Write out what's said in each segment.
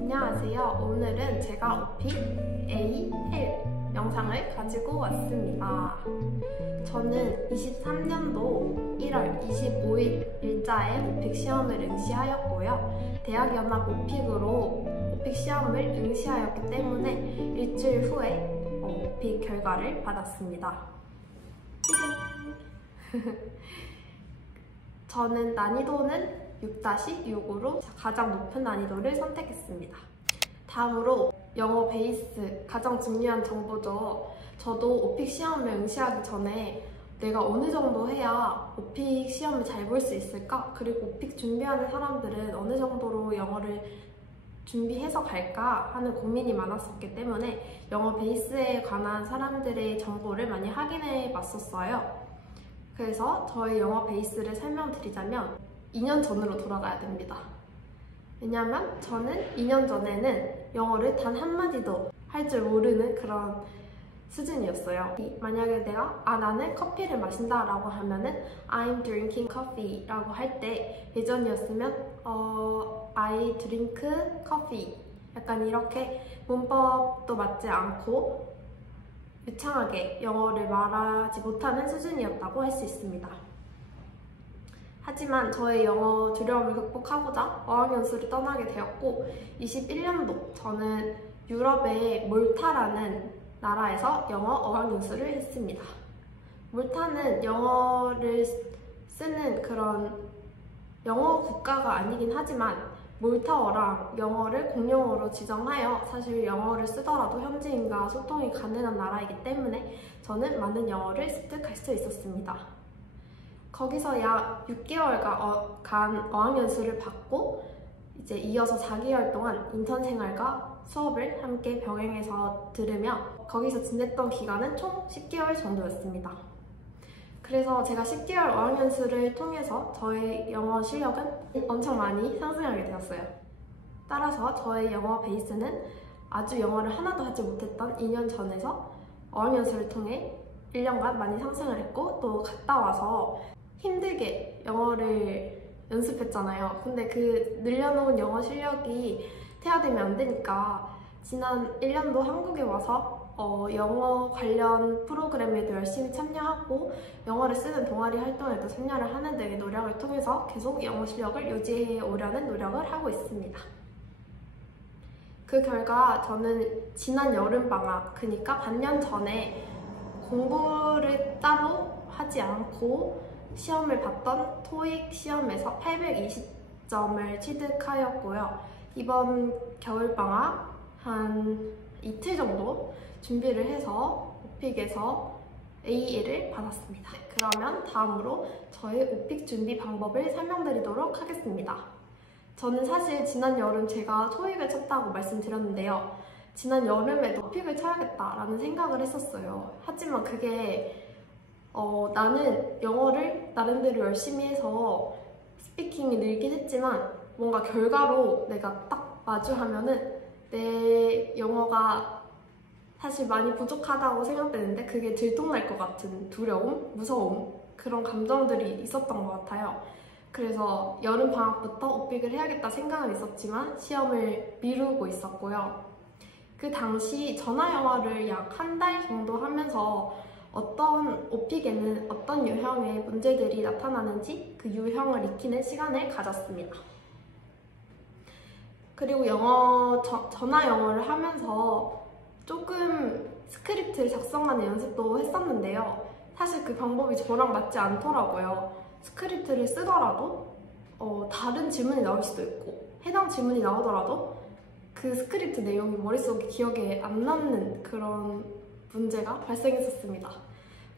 안녕하세요. 오늘은 제가 오픽 A, L 영상을 가지고 왔습니다. 저는 23년도 1월 25일 일자에 오픽 시험을 응시하였고요. 대학연합 오픽으로 오픽 시험을 응시하였기 때문에 일주일 후에 오픽 결과를 받았습니다. 저는 난이도는 6-6으로 가장 높은 난이도를 선택했습니다. 다음으로 영어 베이스, 가장 중요한 정보죠. 저도 오픽 시험을 응시하기 전에 내가 어느 정도 해야 오픽 시험을 잘 볼 수 있을까? 그리고 오픽 준비하는 사람들은 어느 정도로 영어를 준비해서 갈까 하는 고민이 많았었기 때문에 영어 베이스에 관한 사람들의 정보를 많이 확인해 봤었어요. 그래서 저의 영어 베이스를 설명드리자면 2년 전으로 돌아가야 됩니다. 왜냐면 저는 2년 전에는 영어를 단 한마디도 할 줄 모르는 그런 수준이었어요. 만약에 내가 나는 커피를 마신다 라고 하면은 I'm drinking coffee 라고 할 때 예전이었으면 I drink coffee 약간 이렇게 문법도 맞지 않고 유창하게 영어를 말하지 못하는 수준이었다고 할 수 있습니다. 하지만 저의 영어 두려움을 극복하고자 어학연수를 떠나게 되었고 21년도 저는 유럽의 몰타라는 나라에서 영어 어학연수를 했습니다. 몰타는 영어를 쓰는 그런 영어 국가가 아니긴 하지만 몰타어랑 영어를 공용어로 지정하여 사실 영어를 쓰더라도 현지인과 소통이 가능한 나라이기 때문에 저는 많은 영어를 습득할 수 있었습니다. 거기서 약 6개월간 어학연수를 받고 이제 이어서 4개월 동안 인턴 생활과 수업을 함께 병행해서 들으며 거기서 지냈던 기간은 총 10개월 정도였습니다. 그래서 제가 10개월 어학연수를 통해서 저의 영어 실력은 엄청 많이 상승하게 되었어요. 따라서 저의 영어 베이스는 아주 영어를 하나도 하지 못했던 2년 전에서 어학연수를 통해 1년간 많이 상승을 했고 또 갔다 와서 힘들게 영어를 연습했잖아요. 근데 그 늘려놓은 영어 실력이 퇴화되면 안 되니까 지난 1년도 한국에 와서 영어 관련 프로그램에도 열심히 참여하고 영어를 쓰는 동아리 활동에도 참여를 하는 등의 노력을 통해서 계속 영어 실력을 유지해 오려는 노력을 하고 있습니다. 그 결과 저는 지난 여름방학, 그러니까 반년 전에 공부를 따로 하지 않고 시험을 봤던 토익 시험에서 820점을 취득하였고요. 이번 겨울방학 한 이틀 정도 준비를 해서 오픽에서 AE를 받았습니다. 그러면 다음으로 저의 오픽 준비 방법을 설명드리도록 하겠습니다. 저는 사실 지난 여름 제가 토익을 쳤다고 말씀드렸는데요. 지난 여름에도 오픽을 쳐야겠다라는 생각을 했었어요. 하지만 그게 나는 영어를 나름대로 열심히 해서 스피킹이 늘긴 했지만 뭔가 결과로 내가 딱 마주하면은 내 영어가 사실 많이 부족하다고 생각되는데 그게 들통날 것 같은 두려움, 무서움 그런 감정들이 있었던 것 같아요. 그래서 여름방학부터 오픽을 해야겠다 생각은 있었지만 시험을 미루고 있었고요. 그 당시 전화영어를 약 한 달 정도 하면서 어떤 오픽에는 어떤 유형의 문제들이 나타나는지 그 유형을 익히는 시간을 가졌습니다. 그리고 전화 영어를 하면서 조금 스크립트를 작성하는 연습도 했었는데요. 사실 그 방법이 저랑 맞지 않더라고요. 스크립트를 쓰더라도 다른 질문이 나올 수도 있고 해당 질문이 나오더라도 그 스크립트 내용이 머릿속에 기억에 안 남는 그런 문제가 발생했었습니다.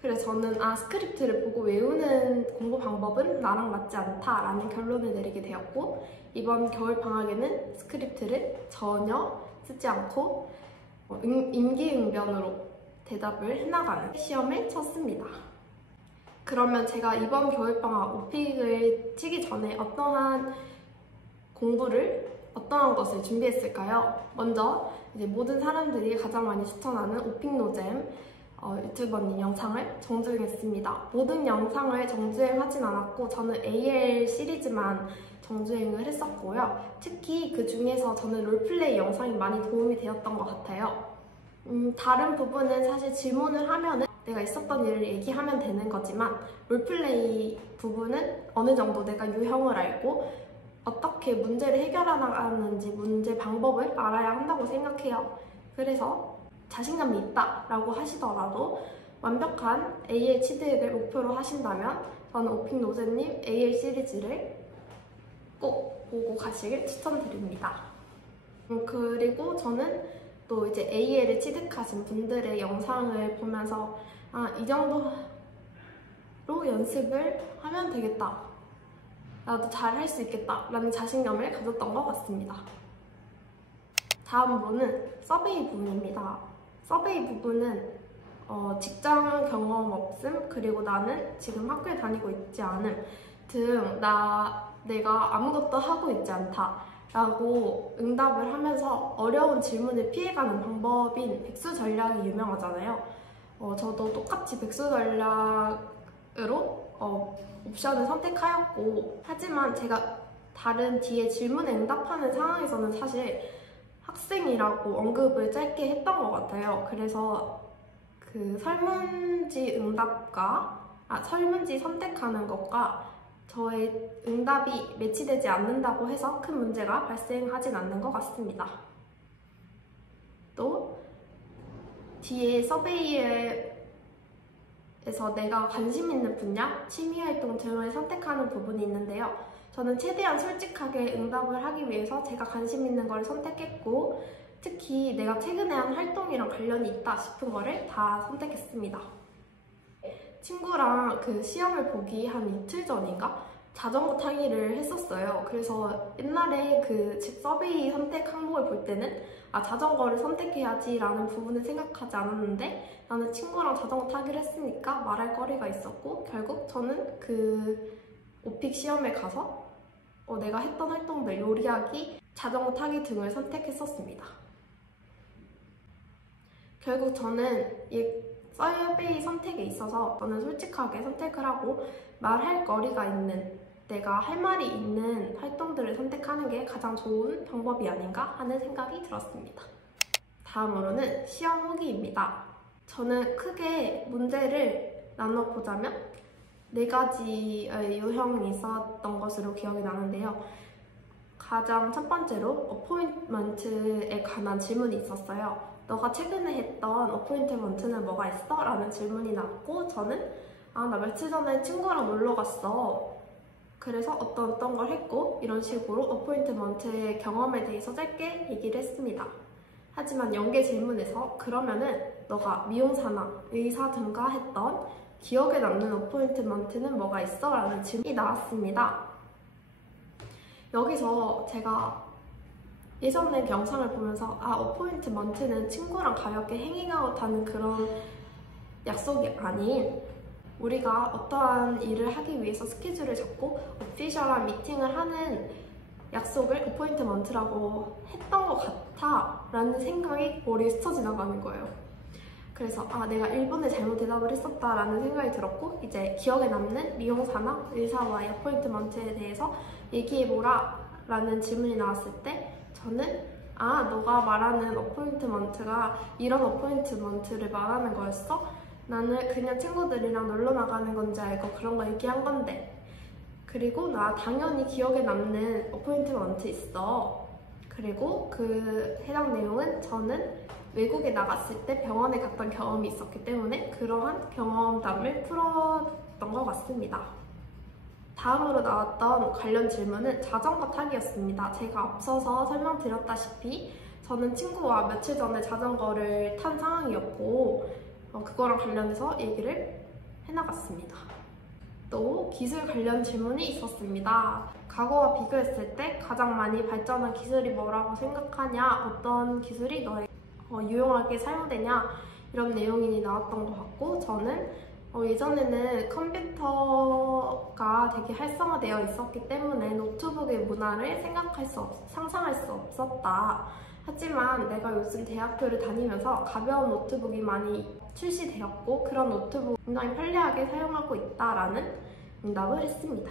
그래서 저는 스크립트를 보고 외우는 공부 방법은 나랑 맞지 않다라는 결론을 내리게 되었고 이번 겨울방학에는 스크립트를 전혀 쓰지 않고 임기응변으로 대답을 해나가는 시험을 쳤습니다. 그러면 제가 이번 겨울방학 오픽을 치기 전에 어떠한 것을 준비했을까요? 먼저 이제 모든 사람들이 가장 많이 추천하는 오픽노잼 유튜버님 영상을 정주행했습니다. 모든 영상을 정주행하진 않았고 저는 AL 시리즈만 정주행을 했었고요. 특히 그 중에서 저는 롤플레이 영상이 많이 도움이 되었던 것 같아요. 다른 부분은 사실 질문을 하면은 내가 있었던 일을 얘기하면 되는 거지만 롤플레이 부분은 어느 정도 내가 유형을 알고 어떻게 문제를 해결하는지 문제 방법을 알아야 한다고 생각해요. 그래서 자신감이 있다라고 하시더라도 완벽한 AL 취득을 목표로 하신다면 저는 오픽노제님 AL 시리즈를 꼭 보고 가시길 추천드립니다. 그리고 저는 또 이제 AL을 취득하신 분들의 영상을 보면서 이 정도로 연습을 하면 되겠다. 나도 잘 할 수 있겠다 라는 자신감을 가졌던 것 같습니다. 다음으로는 서베이 부분입니다. 서베이 부분은 직장 경험 없음, 그리고 나는 지금 학교에 다니고 있지 않음 등 내가 아무것도 하고 있지 않다 라고 응답을 하면서 어려운 질문을 피해가는 방법인 백수 전략이 유명하잖아요. 저도 똑같이 백수 전략으로 옵션을 선택하였고, 하지만 제가 다른 뒤에 질문에 응답하는 상황에서는 사실 학생이라고 언급을 짧게 했던 것 같아요. 그래서 그 설문지 설문지 선택하는 것과 저의 응답이 매치되지 않는다고 해서 큰 문제가 발생하진 않는 것 같습니다. 또 뒤에 서베이에서 내가 관심 있는 분야, 취미활동 등을 선택하는 부분이 있는데요. 저는 최대한 솔직하게 응답을 하기 위해서 제가 관심 있는 걸 선택했고, 특히 내가 최근에 한 활동이랑 관련이 있다 싶은 거를 다 선택했습니다. 친구랑 그 시험을 보기 한 이틀 전인가? 자전거 타기를 했었어요. 그래서 옛날에 그 서베이 선택 항목을 볼 때는 자전거를 선택해야지 라는 부분을 생각하지 않았는데, 나는 친구랑 자전거 타기를 했으니까 말할 거리가 있었고, 결국 저는 그 오픽 시험에 가서 내가 했던 활동들, 요리하기, 자전거 타기 등을 선택했었습니다. 결국 저는 이 서베이 선택에 있어서 저는 솔직하게 선택을 하고 말할 거리가 있는, 내가 할 말이 있는 활동들을 선택하는 게 가장 좋은 방법이 아닌가 하는 생각이 들었습니다. 다음으로는 시험 후기입니다. 저는 크게 문제를 나눠보자면 4가지의 유형이 있었던 것으로 기억이 나는데요. 가장 첫 번째로 어포인트먼트에 관한 질문이 있었어요. 너가 최근에 했던 어포인트먼트는 뭐가 있어? 라는 질문이 나왔고, 저는 나 며칠 전에 친구랑 놀러 갔어. 그래서 어떤 걸 했고, 이런 식으로 어포인트먼트의 경험에 대해서 짧게 얘기를 했습니다. 하지만 연계 질문에서 그러면은 너가 미용사나 의사 등과 했던 기억에 남는 어포인트먼트는 뭐가 있어? 라는 질문이 나왔습니다. 여기서 제가 예전에 영상을 보면서 어포인트먼트는 친구랑 가볍게 행잉아웃 하는 그런 약속이 아닌, 우리가 어떠한 일을 하기 위해서 스케줄을 잡고 오피셜한 미팅을 하는 약속을 어포인트먼트라고 했던 것 같아 라는 생각이 머리에 스쳐 지나가는 거예요. 그래서 내가 1번에 잘못 대답을 했었다 라는 생각이 들었고, 이제 기억에 남는 미용사나 의사와의 어포인트먼트에 대해서 얘기해보라 라는 질문이 나왔을 때, 저는 너가 말하는 어포인트먼트가 이런 어포인트먼트를 말하는 거였어? 나는 그냥 친구들이랑 놀러 나가는 건지 알고 그런 거 얘기한 건데, 그리고 나 당연히 기억에 남는 어포인트먼트 있어. 그리고 그 해당 내용은 저는 외국에 나갔을 때 병원에 갔던 경험이 있었기 때문에 그러한 경험담을 풀었던 것 같습니다. 다음으로 나왔던 관련 질문은 자전거 타기였습니다. 제가 앞서서 설명드렸다시피 저는 친구와 며칠 전에 자전거를 탄 상황이었고, 그거랑 관련해서 얘기를 해나갔습니다. 또 기술 관련 질문이 있었습니다. 과거와 비교했을 때 가장 많이 발전한 기술이 뭐라고 생각하냐, 어떤 기술이 너에게 유용하게 사용되냐, 이런 내용이 나왔던 것 같고, 저는 예전에는 컴퓨터가 되게 활성화되어 있었기 때문에 노트북의 문화를 상상할 수 없었다. 하지만 내가 요즘 대학교를 다니면서 가벼운 노트북이 많이 출시되었고, 그런 노트북 굉장히 편리하게 사용하고 있다라는 응답을 했습니다.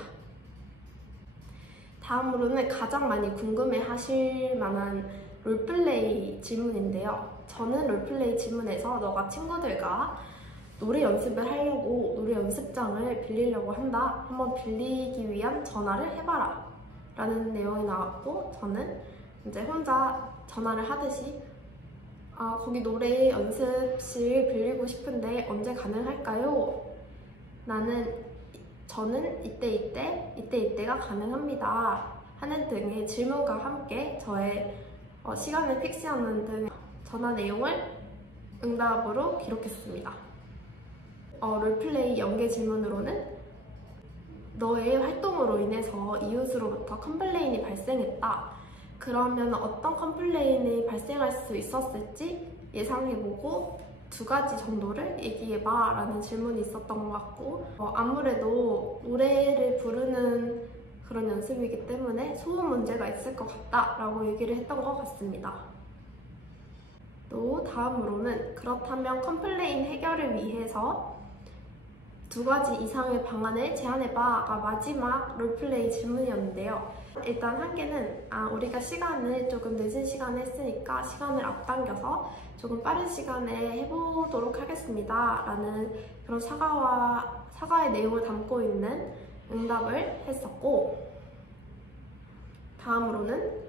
다음으로는 가장 많이 궁금해 하실 만한 롤플레이 질문인데요. 저는 롤플레이 질문에서 너가 친구들과 노래 연습을 하려고 노래 연습장을 빌리려고 한다. 한번 빌리기 위한 전화를 해봐라. 라는 내용이 나왔고, 저는 이제 혼자 전화를 하듯이 거기 노래 연습실 빌리고 싶은데 언제 가능할까요? 저는 이때가 가능합니다. 하는 등의 질문과 함께 저의 시간을 픽스하는 등 전화 내용을 응답으로 기록했습니다. 롤플레이 연계 질문으로는 너의 활동으로 인해서 이웃으로부터 컴플레인이 발생했다. 그러면 어떤 컴플레인이 발생할 수 있었을지 예상해보고 2가지 정도를 얘기해봐 라는 질문이 있었던 것 같고, 아무래도 노래를 부르는 그런 연습이기 때문에 소음 문제가 있을 것 같다 라고 얘기를 했던 것 같습니다. 또 다음으로는 그렇다면 컴플레인 해결을 위해서 2가지 이상의 방안을 제안해봐가 마지막 롤플레이 질문이었는데요. 일단 한 개는 우리가 시간을 조금 늦은 시간에 했으니까 시간을 앞당겨서 조금 빠른 시간에 해보도록 하겠습니다 라는 그런 사과의 내용을 담고 있는 응답을 했었고, 다음으로는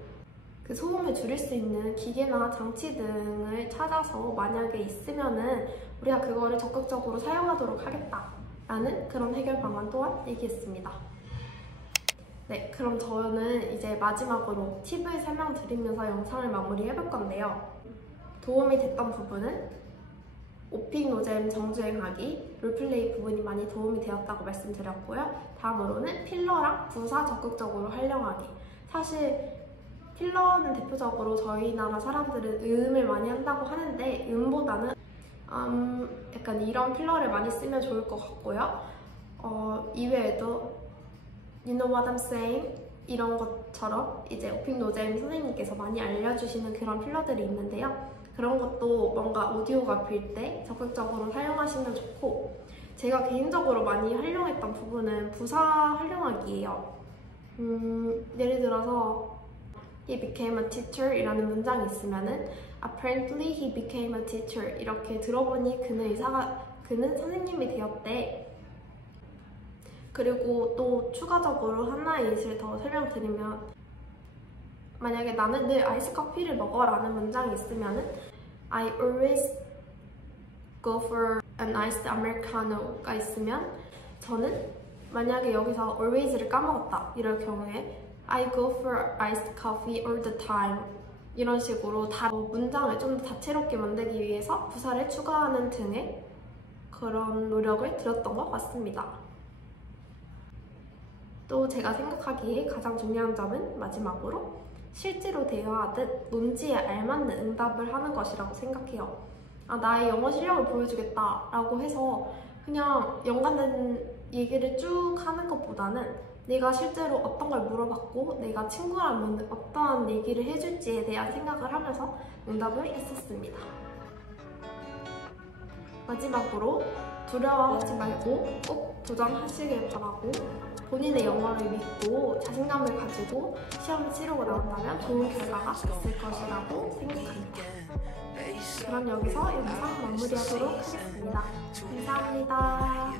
그 소음을 줄일 수 있는 기계나 장치 등을 찾아서 만약에 있으면은 우리가 그거를 적극적으로 사용하도록 하겠다 라는 그런 해결 방안 또한 얘기했습니다. 네, 그럼 저는 이제 마지막으로 팁을 설명드리면서 영상을 마무리해볼 건데요. 도움이 됐던 부분은 오픽 노잼 정주행하기, 롤플레이 부분이 많이 도움이 되었다고 말씀드렸고요. 다음으로는 필러랑 부사 적극적으로 활용하기. 사실 필러는 대표적으로 저희 나라 사람들은 음을 많이 한다고 하는데 음보다는 약간 이런 필러를 많이 쓰면 좋을 것 같고요. 이외에도 You know what I'm saying? 이런 것처럼 이제 오픽 노잼 선생님께서 많이 알려주시는 그런 필러들이 있는데요. 그런 것도 뭔가 오디오가 빌 때 적극적으로 사용하시면 좋고, 제가 개인적으로 많이 활용했던 부분은 부사 활용하기예요. 예를 들어서 He became a teacher 이라는 문장이 있으면은 Apparently he became a teacher 이렇게 들어보니 그는 선생님이 되었대. 그리고 또 추가적으로 하나의 예시를 더 설명드리면, 만약에 나는 늘 아이스 커피를 먹어 라는 문장이 있으면은 I always go for an iced americano가 있으면, 저는 만약에 여기서 always를 까먹었다 이럴 경우에 I go for iced coffee all the time 이런 식으로 문장을 좀 더 다채롭게 만들기 위해서 부사를 추가하는 등의 그런 노력을 들였던 것 같습니다. 또 제가 생각하기에 가장 중요한 점은 마지막으로 실제로 대화하듯 논지에 알맞는 응답을 하는 것이라고 생각해요. 나의 영어 실력을 보여주겠다 라고 해서 그냥 연관된 얘기를 쭉 하는 것보다는 내가 실제로 어떤 걸 물어봤고 내가 친구라면 어떠한 얘기를 해줄지에 대한 생각을 하면서 응답을 했었습니다. 마지막으로 두려워하지 말고 꼭 도전하시길 바라고, 본인의 영어를 믿고 자신감을 가지고 시험을 치르고 나온다면 좋은 결과가 있을 것이라고 생각합니다. 그럼 여기서 영상 마무리하도록 하겠습니다. 감사합니다.